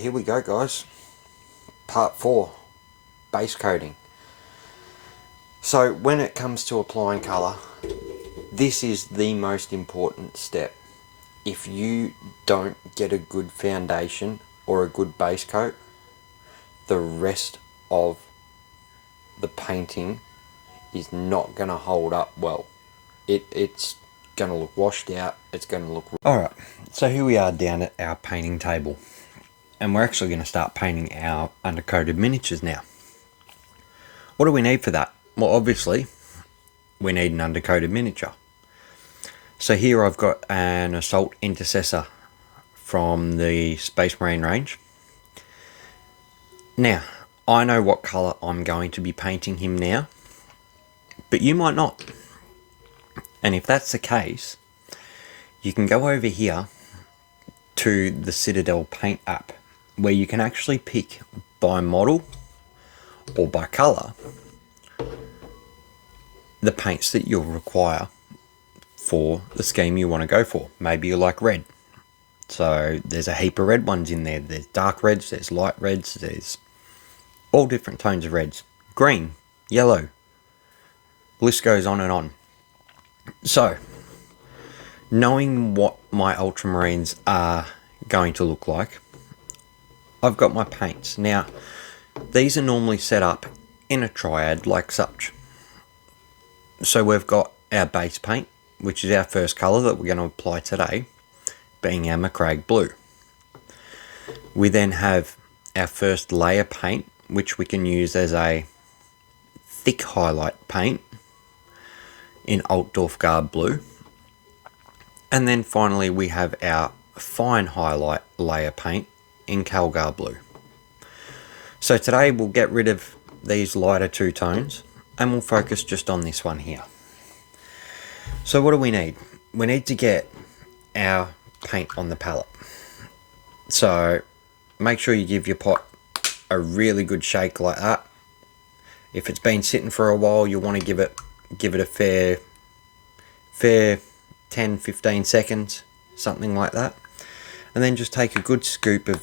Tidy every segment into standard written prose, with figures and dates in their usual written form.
here we go, guys. Part 4, base coating. So when it comes to applying colour, this is the most important step. If you don't get a good foundation or a good base coat, the rest of the painting is not going to hold up well. It's going to look washed out. It's going to look... Alright, so here we are down at our painting table. And we're actually going to start painting our undercoated miniatures now. What do we need for that? Well, obviously, we need an undercoated miniature. So here I've got an Assault Intercessor from the Space Marine range. Now, I know what colour I'm going to be painting him now, but you might not. And if that's the case, you can go over here to the Citadel Paint app, where you can actually pick by model or by colour the paints that you'll require for the scheme you want to go for. Maybe you like red, so there's a heap of red ones in there. There's dark reds, there's light reds, there's all different tones of reds. Green, yellow, list goes on and on. So, knowing what my Ultramarines are going to look like, I've got my paints. Now, these are normally set up in a triad like such. So we've got our base paint, which is our first colour that we're going to apply today, being our McCraig blue. We then have our first layer paint, which we can use as a thick highlight paint in Altdorf Garb blue. And then finally we have our fine highlight layer paint in Calgar blue. So today we'll get rid of these lighter two tones and we'll focus just on this one here. So what do we need? We need to get our paint on the palette. So make sure you give your pot a really good shake like that. If it's been sitting for a while, you want to give it a fair 10-15 seconds, something like that. And then just take a good scoop of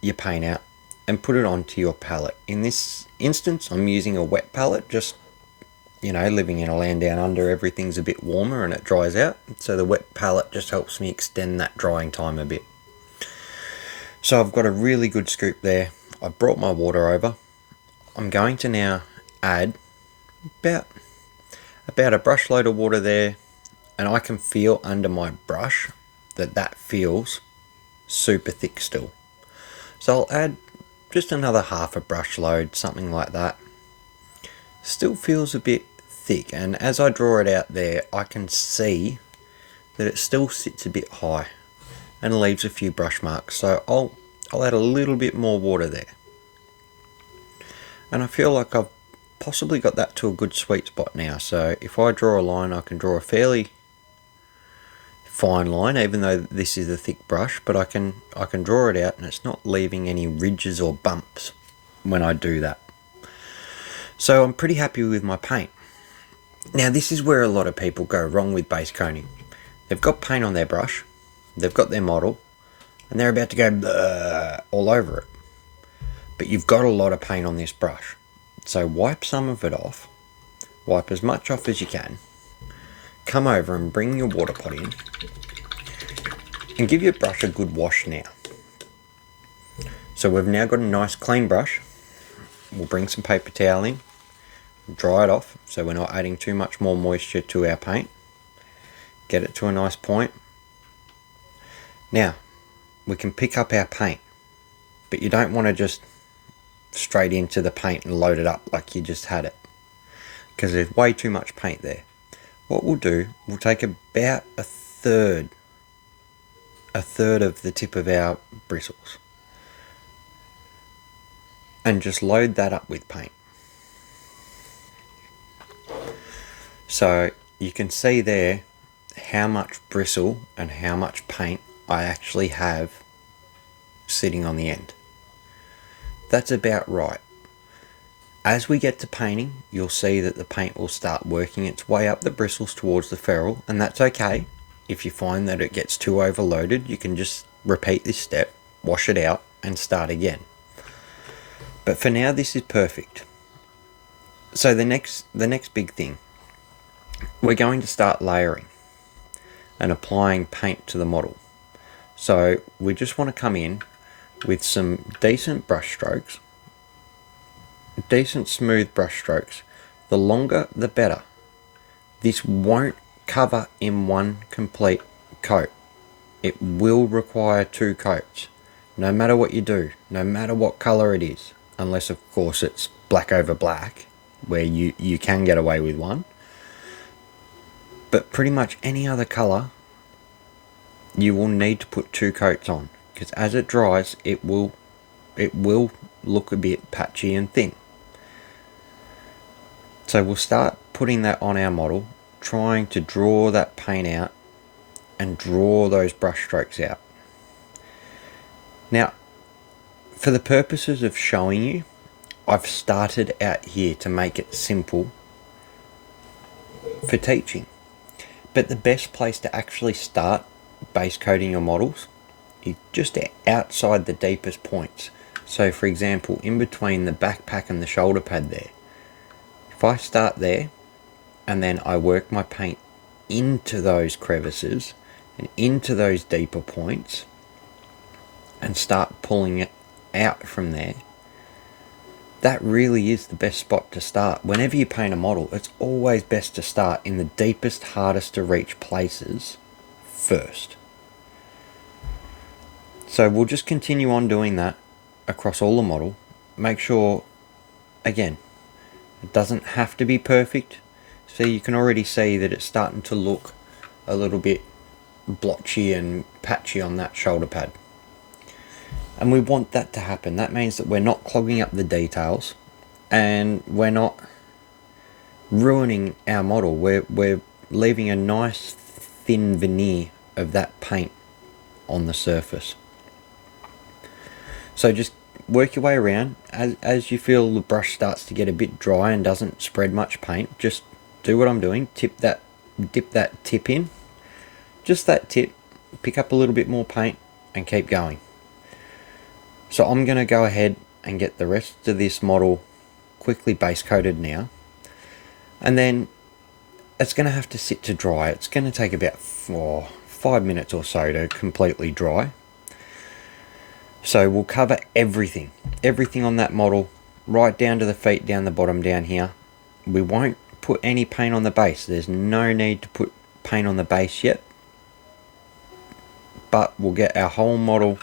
your paint out and put it onto your palette. In this instance, I'm using a wet palette. Just, you know, living in a land down under, everything's a bit warmer and it dries out. So the wet palette just helps me extend that drying time a bit. So I've got a really good scoop there. I brought my water over. I'm going to now add about a brush load of water there, and I can feel under my brush that feels super thick still. So I'll add just another half a brush load, something like that. Still feels a bit thick, and as I draw it out there, I can see that it still sits a bit high and leaves a few brush marks. So I'll add a little bit more water there. And I feel like I've possibly got that to a good sweet spot now. So if I draw a line, I can draw a fairly fine line, even though this is a thick brush, but I can draw it out and it's not leaving any ridges or bumps when I do that. So I'm pretty happy with my paint. Now this is where a lot of people go wrong with base coating. They've got paint on their brush, they've got their model, and they're about to go all over it. But you've got a lot of paint on this brush. So wipe some of it off, wipe as much off as you can, come over and bring your water pot in, and give your brush a good wash now. So we've now got a nice clean brush. We'll bring some paper towel in, dry it off so we're not adding too much more moisture to our paint. Get it to a nice point. Now, we can pick up our paint, but you don't want to just straight into the paint and load it up like you just had it, because there's way too much paint there. What we'll do, we'll take about a third of the tip of our bristles and just load that up with paint. So you can see there how much bristle and how much paint I actually have sitting on the end. That's about right. As we get to painting, you'll see that the paint will start working its way up the bristles towards the ferrule, and that's okay. If you find that it gets too overloaded, you can just repeat this step, wash it out, and start again. But for now, this is perfect. So the next big thing, we're going to start layering and applying paint to the model. So we just want to come in with some decent brush strokes, decent smooth brush strokes. The longer the better. This won't cover in one complete coat. It will require 2 coats, no matter what you do, no matter what colour it is, unless of course it's black over black, where you can get away with one. But pretty much any other colour, you will need to put 2 coats on, because as it dries, it will look a bit patchy and thin. So we'll start putting that on our model, trying to draw that paint out and draw those brush strokes out. Now, for the purposes of showing you, I've started out here to make it simple for teaching. But the best place to actually start base coating your models is just outside the deepest points. So for example, in between the backpack and the shoulder pad there. If I start there and then I work my paint into those crevices and into those deeper points and start pulling it out from there, that really is the best spot to start. Whenever you paint a model, it's always best to start in the deepest, hardest to reach places first. So we'll just continue on doing that across all the model. Make sure, again, it doesn't have to be perfect. So you can already see that it's starting to look a little bit blotchy and patchy on that shoulder pad. And we want that to happen. That means that we're not clogging up the details and we're not ruining our model. We're leaving a nice thin veneer of that paint on the surface. So just work your way around. As you feel the brush starts to get a bit dry and doesn't spread much paint, just do what I'm doing. Dip that tip in. Just that tip. Pick up a little bit more paint and keep going. So I'm going to go ahead and get the rest of this model quickly base coated now. And then it's going to have to sit to dry. It's going to take about 5 minutes or so to completely dry. So we'll cover everything on that model, right down to the feet, down the bottom, down here. We won't put any paint on the base. There's no need to put paint on the base yet. But we'll get our whole model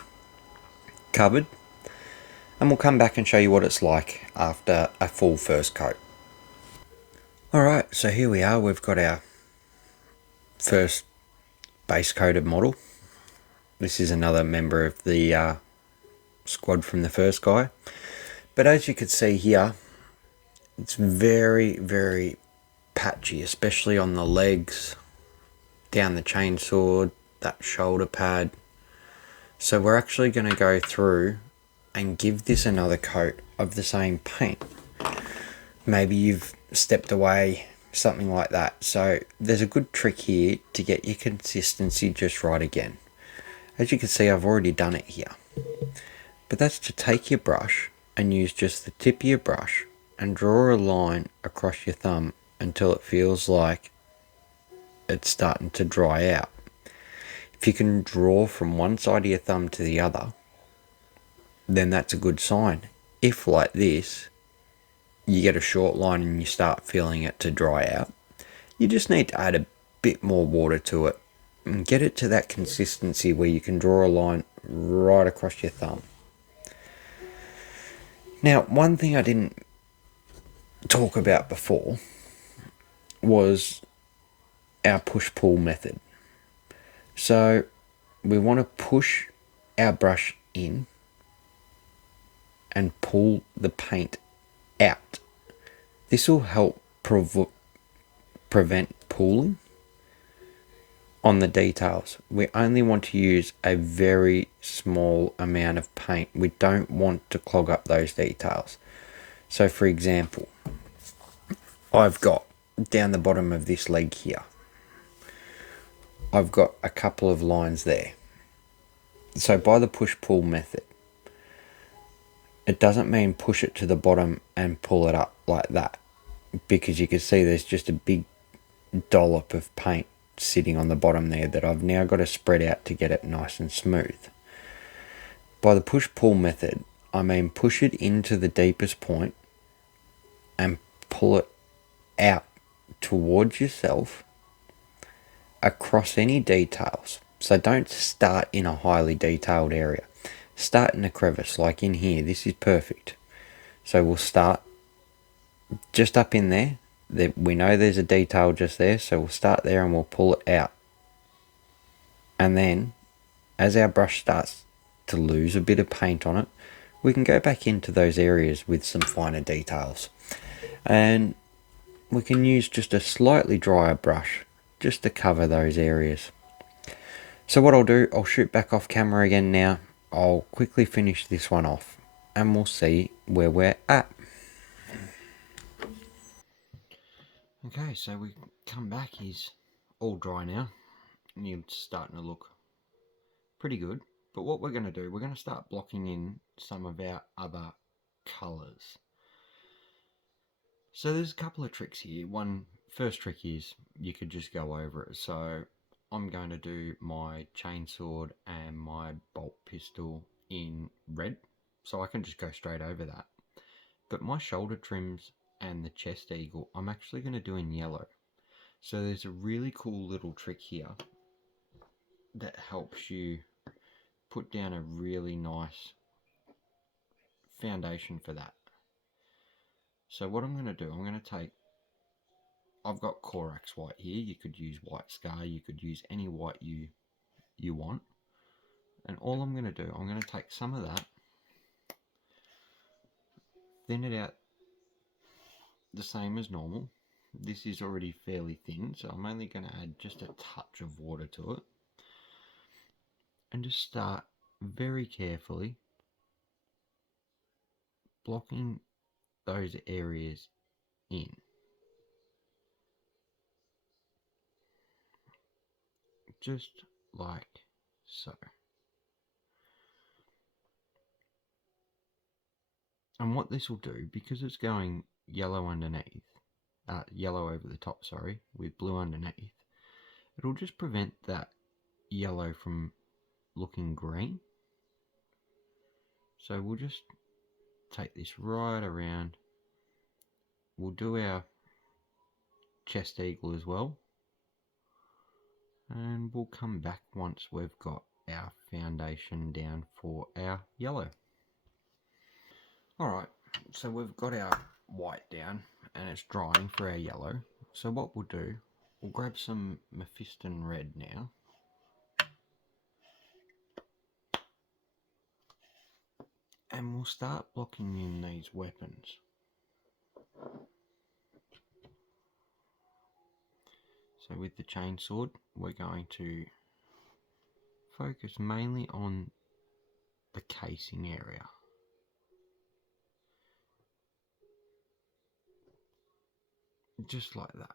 covered and we'll come back and show you what it's like after a full first coat. Alright, so here we are. We've got our first base coated model. This is another member of the squad from the first guy. But as you can see here, it's very, very patchy, especially on the legs, down the chainsaw, that shoulder pad. So we're actually going to go through and give this another coat of the same paint. Maybe you've stepped away, something like that. So there's a good trick here to get your consistency just right again. As you can see, I've already done it here. But that's to take your brush and use just the tip of your brush and draw a line across your thumb until it feels like it's starting to dry out. If you can draw from one side of your thumb to the other, then that's a good sign. If like this, you get a short line and you start feeling it to dry out, you just need to add a bit more water to it and get it to that consistency where you can draw a line right across your thumb. Now, one thing I didn't talk about before was our push-pull method. So we want to push our brush in and pull the paint out. This will help prevent pooling on the details. We only want to use a very small amount of paint. We don't want to clog up those details. So for example, I've got down the bottom of this leg here, I've got a couple of lines there. So by the push-pull method, It doesn't mean push it to the bottom and pull it up like that, because you can see there's just a big dollop of paint sitting on the bottom there that I've now got to spread out to get it nice and smooth. By the push-pull method, I mean push it into the deepest point and pull it out towards yourself across any details. So don't start in a highly detailed area. Start in a crevice, like in here. This is perfect. So we'll start just up in there. We know there's a detail just there, so we'll start there and we'll pull it out. And then, as our brush starts to lose a bit of paint on it, we can go back into those areas with some finer details. And we can use just a slightly drier brush just to cover those areas. So what I'll do, I'll shoot back off camera again now. I'll quickly finish this one off and we'll see where we're at. Okay, so we come back, he's all dry now and he's starting to look pretty good. But what we're going to do, we're going to start blocking in some of our other colours. So there's a couple of tricks here. First trick is you could just go over it. So I'm going to do my chainsword and my bolt pistol in red, so I can just go straight over that. But my shoulder trims and the chest eagle, I'm actually going to do in yellow. So there's a really cool little trick here that helps you put down a really nice foundation for that. So what I'm going to do, I'm going to take, I've got Corax white here. You could use white scar, you could use any white you want. And all I'm going to do, I'm going to take some of that, thin it out the same as normal. This is already fairly thin, so I'm only going to add just a touch of water to it. And just start very carefully blocking those areas in. Just like so. And what this will do, because it's going yellow underneath, yellow over the top, sorry, with blue underneath, it'll just prevent that yellow from looking green. So we'll just take this right around. We'll do our chest eagle as well, and we'll come back once we've got our foundation down for our yellow. Alright, so we've got our white down and it's drying for our yellow. So what we'll do, we'll grab some Mephiston red now. And we'll start blocking in these weapons. So with the chainsword, we're going to focus mainly on the casing area. Just like that.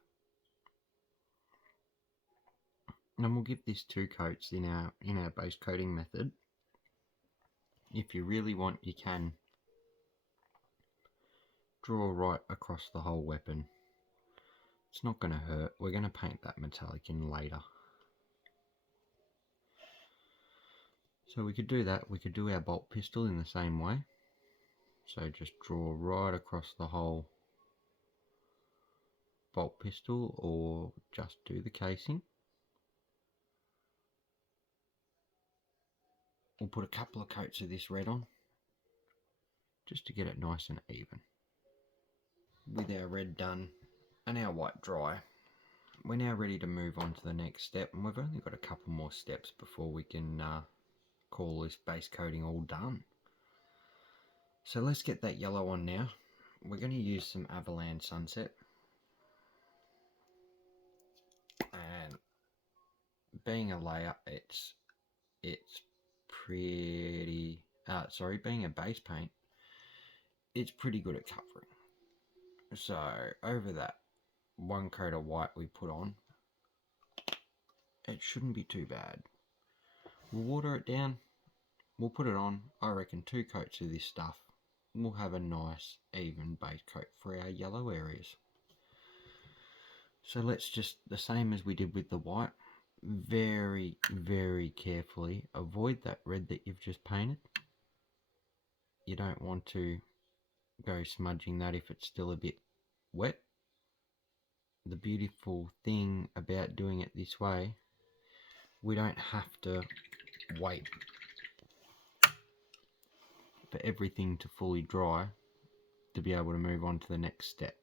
And we'll give this 2 coats in our base coating method. If you really want, you can draw right across the whole weapon. It's not going to hurt. We're going to paint that metallic in later. So we could do that. We could do our bolt pistol in the same way. So just draw right across the whole bolt pistol, or just do the casing. We'll put a couple of coats of this red on, just to get it nice and even. With our red done and our white dry, we're now ready to move on to the next step, and we've only got a couple more steps before we can call this base coating all done. So let's get that yellow on now. We're going to use some Avalanche Sunset, and being a layer, it's pretty being a base paint, it's pretty good at covering. So over that 1 coat of white we put on, it shouldn't be too bad. We'll water it down, we'll put it on, I reckon 2 coats of this stuff we'll have a nice even base coat for our yellow areas. So let's just, the same as we did with the white, very, very carefully avoid that red that you've just painted. You don't want to go smudging that if it's still a bit wet. The beautiful thing about doing it this way, we don't have to wait for everything to fully dry to be able to move on to the next step.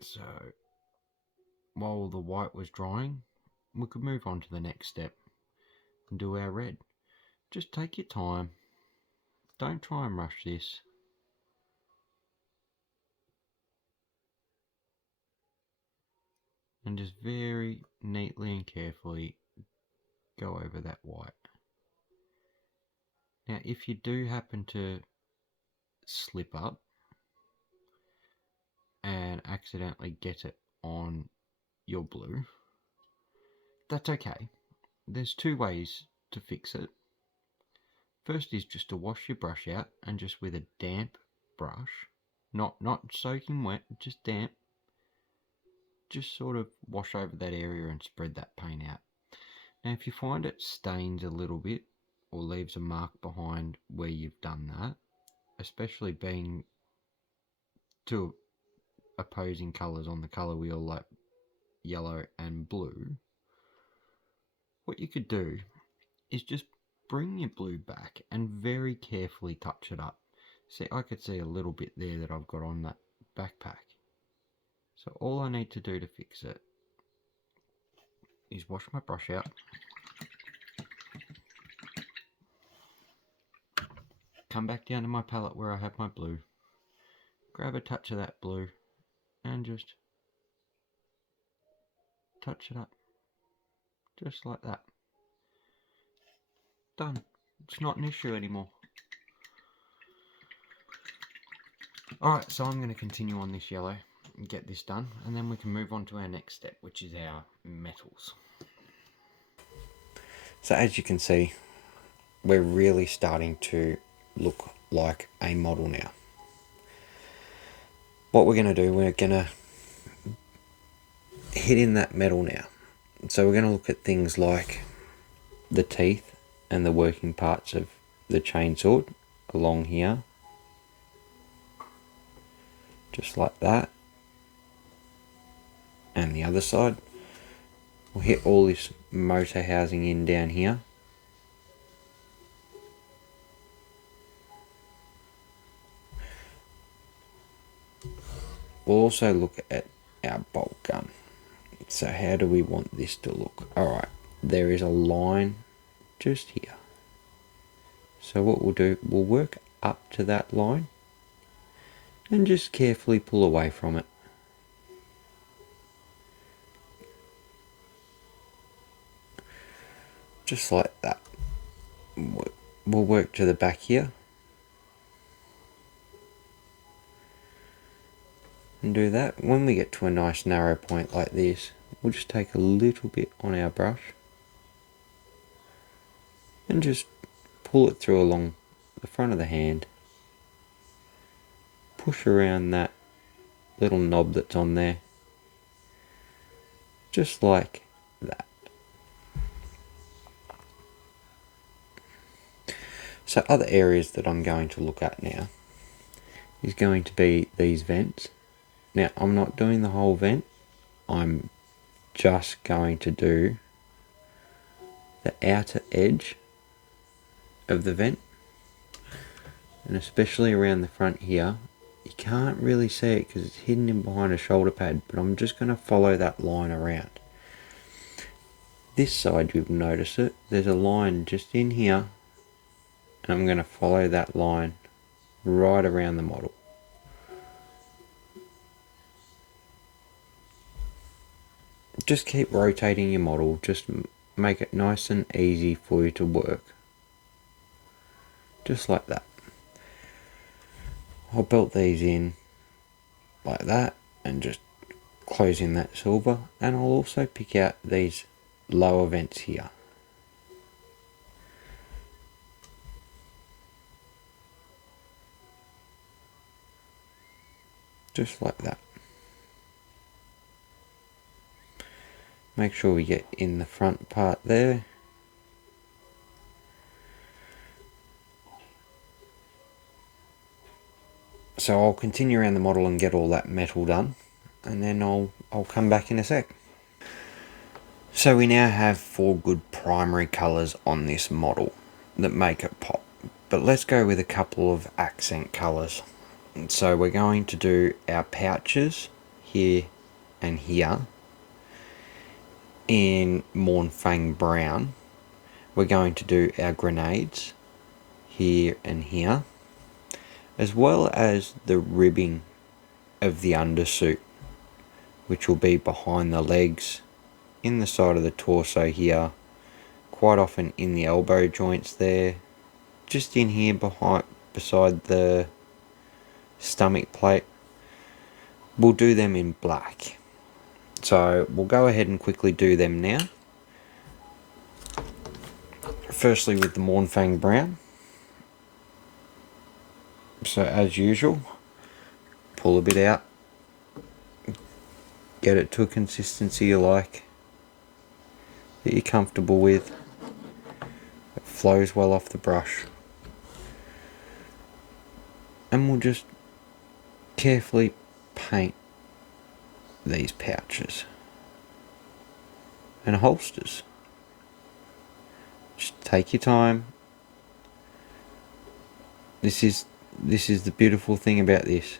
So while the white was drying, we could move on to the next step and do our red. Just take your time, don't try and rush this. And just very neatly and carefully go over that white. Now if you do happen to slip up and accidentally get it on your blue, that's okay. There's two ways to fix it. First is just to wash your brush out and just with a damp brush, not soaking wet, just damp, just sort of wash over that area and spread that paint out. Now if you find it stains a little bit or leaves a mark behind where you've done that, especially being two opposing colours on the colour wheel like yellow and blue, what you could do is just bring your blue back and very carefully touch it up. See, I could see a little bit there that I've got on that backpack. So all I need to do to fix it is wash my brush out, come back down to my palette where I have my blue, grab a touch of that blue and just touch it up, just like that. Done. It's not an issue anymore. Alright, so I'm going to continue on this yellow and get this done, and then we can move on to our next step, which is our metals. So as you can see, we're really starting to look like a model now. What we're going to do, we're going to hit in that metal now. So we're going to look at things like the teeth and the working parts of the chainsaw along here, just like that, and the other side. We'll hit all this motor housing in down here. We'll also look at our bolt gun. So how do we want this to look? Alright, there is a line just here. So what we'll do, we'll work up to that line and just carefully pull away from it. Just like that. We'll work to the back here and do that. When we get to a nice narrow point like this, we'll just take a little bit on our brush and just pull it through along the front of the hand. Push around that little knob that's on there, just like that. So other areas that I'm going to look at now is going to be these vents. Now I'm not doing the whole vent, I'm just going to do the outer edge of the vent, and especially around the front here. You can't really see it because it's hidden in behind a shoulder pad, but I'm just going to follow that line around. This side, you'll notice it, there's a line just in here, and I'm going to follow that line right around the model. Just keep rotating your model, just make it nice and easy for you to work. Just like that. I'll belt these in like that and just close in that silver, and I'll also pick out these lower vents here. Just like that. Make sure we get in the front part there. So I'll continue around the model and get all that metal done, and then I'll come back in a sec. So we now have 4 good primary colours on this model that make it pop. But let's go with a couple of accent colours. So we're going to do our pouches here and here in Mornfang brown. We're going to do our grenades here and here, as well as the ribbing of the undersuit, which will be behind the legs, in the side of the torso here, quite often in the elbow joints there, just in here beside the stomach plate. We'll do them in black. So we'll go ahead and quickly do them now. Firstly with the Mornfang brown. So as usual, pull a bit out, get it to a consistency you like, that you're comfortable with. It flows well off the brush. And we'll just carefully paint these pouches and holsters. Just take your time. This is the beautiful thing about this.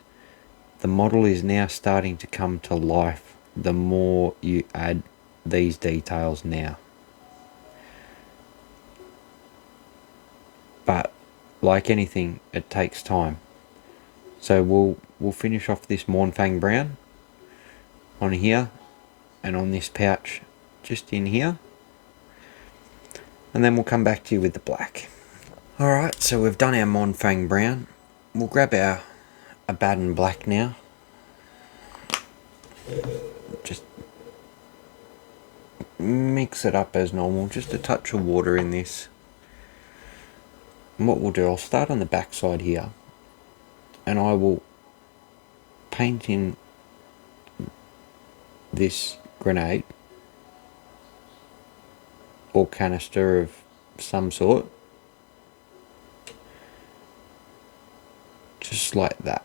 The model is now starting to come to life the more you add these details now. But like anything, it takes time. So we'll finish off this Mornfang brown on here and on this pouch just in here, and then we'll come back to you with the black. Alright, so we've done our Mornfang brown. We'll grab our Abaddon black now. Just mix it up as normal, just a touch of water in this. And what we'll do, I'll start on the back side here, and I will paint in this grenade or canister of some sort, just like that.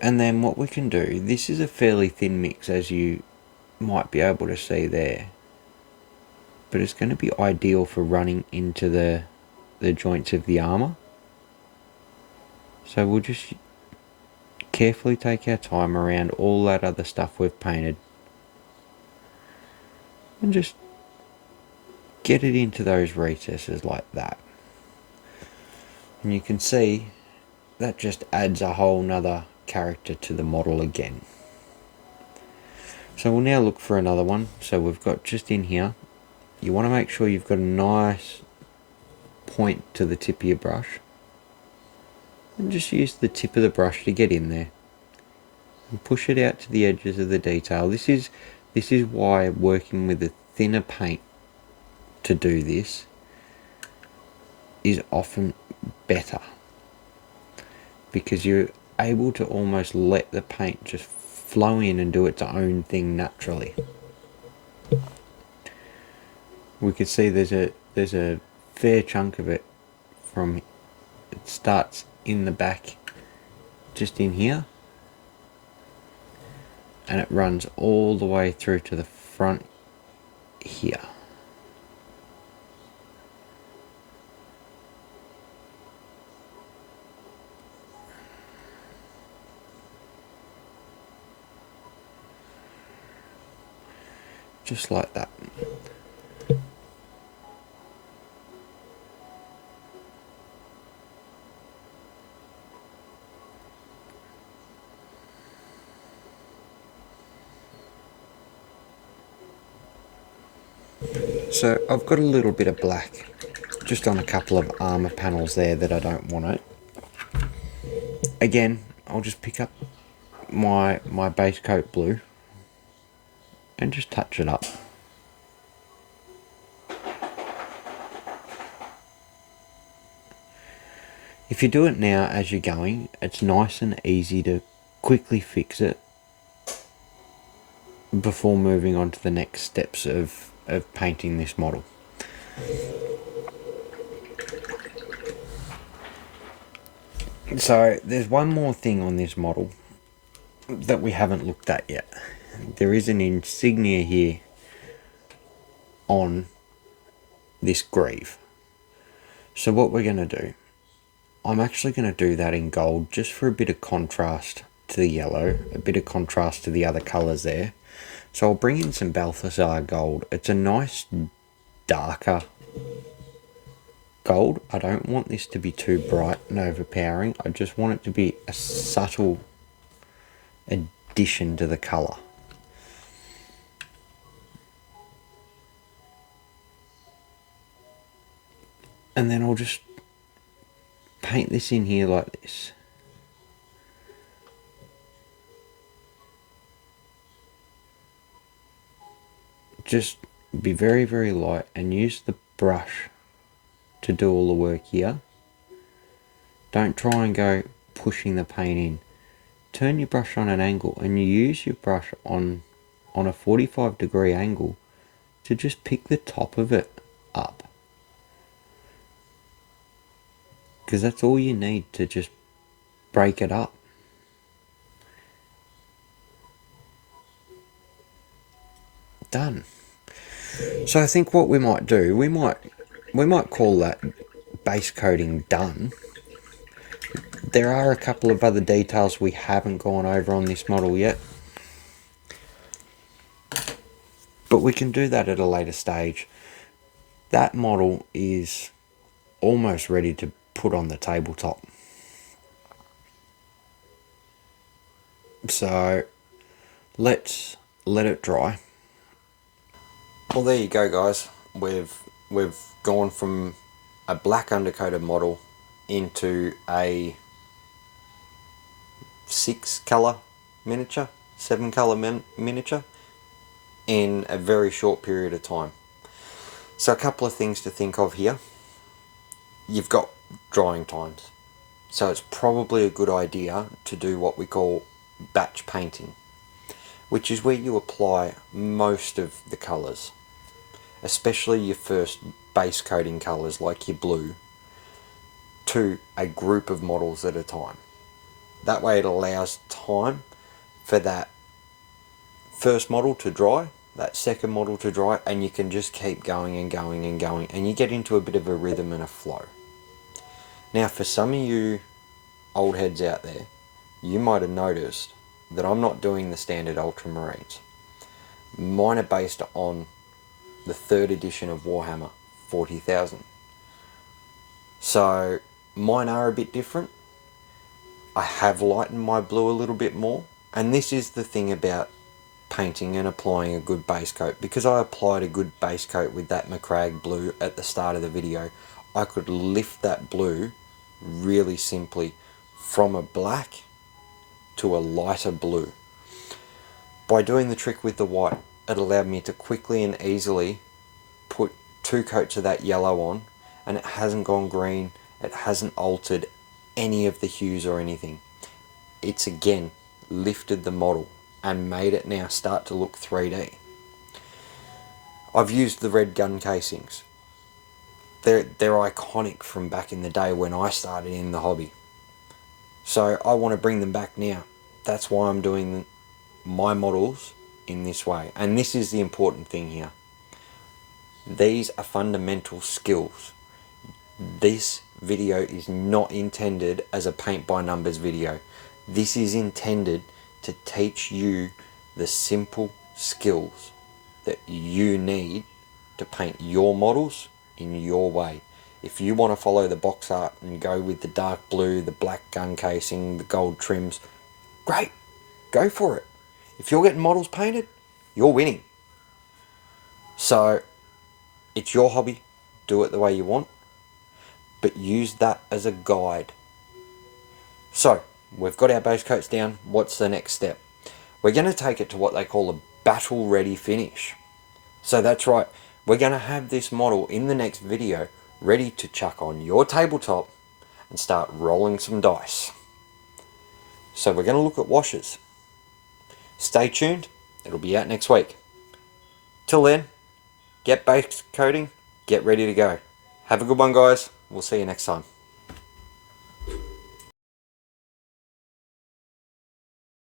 And then what we can do, this is a fairly thin mix, as you might be able to see there, but it's going to be ideal for running into the joints of the armour. So we'll just carefully take our time around all that other stuff we've painted and just get it into those recesses like that. And you can see that just adds a whole nother character to the model again. So we'll now look for another one. So we've got just in here, you want to make sure you've got a nice point to the tip of your brush, and just use the tip of the brush to get in there and push it out to the edges of the detail. This is why working with a thinner paint to do this is often better, because you're able to almost let the paint just flow in and do its own thing naturally. We can see there's a fair chunk of it from, it starts in the back just in here, and it runs all the way through to the front here. Just like that. So I've got a little bit of black just on a couple of armour panels there that I don't want it. Again, I'll just pick up my base coat blue and just touch it up. If you do it now as you're going, it's nice and easy to quickly fix it before moving on to the next steps of painting this model. So there's one more thing on this model that we haven't looked at yet. There is an insignia here on this greave. So what we're going to do, I'm actually going to do that in gold just for a bit of contrast to the yellow, a bit of contrast to the other colours there. So I'll bring in some Balthasar gold. It's a nice darker gold. I don't want this to be too bright and overpowering. I just want it to be a subtle addition to the colour. And then I'll just paint this in here like this. Just be very, very light and use the brush to do all the work here. Don't try and go pushing the paint in. Turn your brush on an angle and you use your brush on a 45-degree angle to just pick the top of it up. Because that's all you need to just break it up. Done. So I think what we might do, we might call that base coating done. There are a couple of other details we haven't gone over on this model yet, but we can do that at a later stage. That model is almost ready to put on the tabletop. So let's let it dry. Well, there you go, guys. We've gone from a black undercoated model into a 6-colour miniature, 7-colour miniature in a very short period of time. So a couple of things to think of here. You've got drying times. So it's probably a good idea to do what we call batch painting, which is where you apply most of the colours, especially your first base coating colours like your blue, to a group of models at a time. That way it allows time for that first model to dry, that second model to dry, and you can just keep going and going and going, and you get into a bit of a rhythm and a flow. Now, for some of you old heads out there, you might have noticed that I'm not doing the standard Ultramarines. Mine are based on the 3rd edition of Warhammer 40,000. So mine are a bit different. I have lightened my blue a little bit more, and this is the thing about painting and applying a good base coat. Because I applied a good base coat with that McCrag blue at the start of the video, I could lift that blue really simply from a black to a lighter blue. By doing the trick with the white, it allowed me to quickly and easily put 2 coats of that yellow on, and it hasn't gone green, it hasn't altered any of the hues or anything. It's again lifted the model and made it now start to look 3D. I've used the red gun casings. They're iconic from back in the day when I started in the hobby. So I want to bring them back now. That's why I'm doing my models in this way. And this is the important thing here. These are fundamental skills. This video is not intended as a paint by numbers video. This is intended to teach you the simple skills that you need to paint your models in your way. If you want to follow the box art and go with the dark blue, the black gun casing, the gold trims, great, go for it. If you're getting models painted, you're winning. So it's your hobby, do it the way you want, but use that as a guide. So we've got our base coats down. What's the next step? We're going to take it to what they call a battle ready finish. So that's right, we're going to have this model in the next video ready to chuck on your tabletop and start rolling some dice. So we're going to look at washes. Stay tuned, it'll be out next week. Till then, get base coating, get ready to go. Have a good one, guys. We'll see you next time.